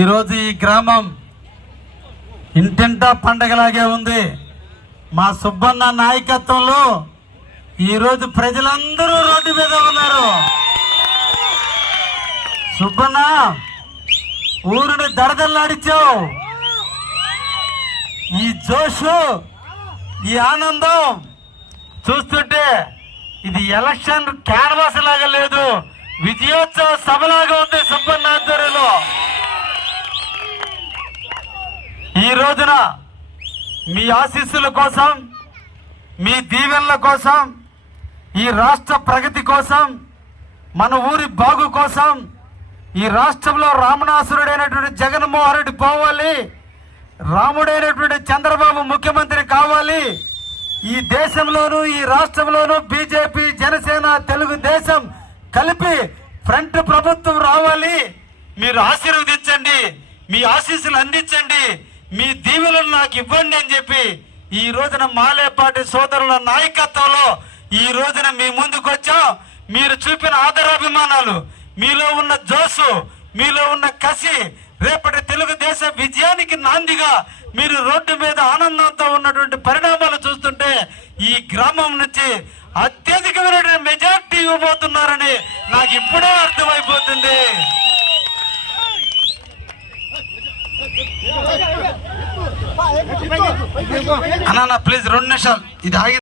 ఈరోజు ఈ గ్రామం ఇంటింటా పండగలాగే ఉంది. మా సుబ్బన్న నాయకత్వంలో ఈరోజు ప్రజలందరూ రోడ్డు మీద ఉన్నారు. సుబ్బన్న ఊరిని దడదల్లాడిచావు. ఈ జోషు, ఈ ఆనందం చూస్తుంటే ఇది ఎలక్షన్ క్యాన్వాస్ లాగా లేదు, విజయోత్సవ సభలాగా ఉంది. సుబ్బన్న ఆధ్వర్యంలో ఈ రోజున మీ ఆశీస్సుల కోసం, మీ దీవెనల కోసం, ఈ రాష్ట్ర ప్రగతి కోసం, మన ఊరి బాగు కోసం, ఈ రాష్ట్రంలో రామనాసురుడైనటువంటి జగన్మోహన్ రెడ్డి పోవాలి, రాముడైనటువంటి చంద్రబాబు ముఖ్యమంత్రి కావాలి, ఈ దేశంలోనూ ఈ రాష్ట్రంలోనూ బీజేపీ, జనసేన, తెలుగుదేశం కలిపి ఫ్రంట్ ప్రభుత్వం రావాలి. మీరు ఆశీర్వదించండి, మీ ఆశీస్సులు అందించండి, మీ దీవెనలు నాకు ఇవ్వండి అని చెప్పి ఈ రోజున మాలేపాటి సోదరుల నాయకత్వంలో ఈ రోజున మీ ముందుకు వచ్చాం. మీరు చూపిన ఆదరాభిమానాలు, మీలో ఉన్న జోసు, మీలో ఉన్న కసి రేపటి తెలుగుదేశ విజయానికి నాందిగా మీరు రోడ్డు మీద ఆనందంతో ఉన్నటువంటి పరిణామాలు చూస్తుంటే ఈ గ్రామం నుంచి అత్యధికమైన మెజార్టీ ఇవ్వబోతున్నారని నాకు ఇప్పుడే అర్థమైపోతుంది. అన్నా ప్లీజ్ 2 నిమిషాలు ఇది ఆగి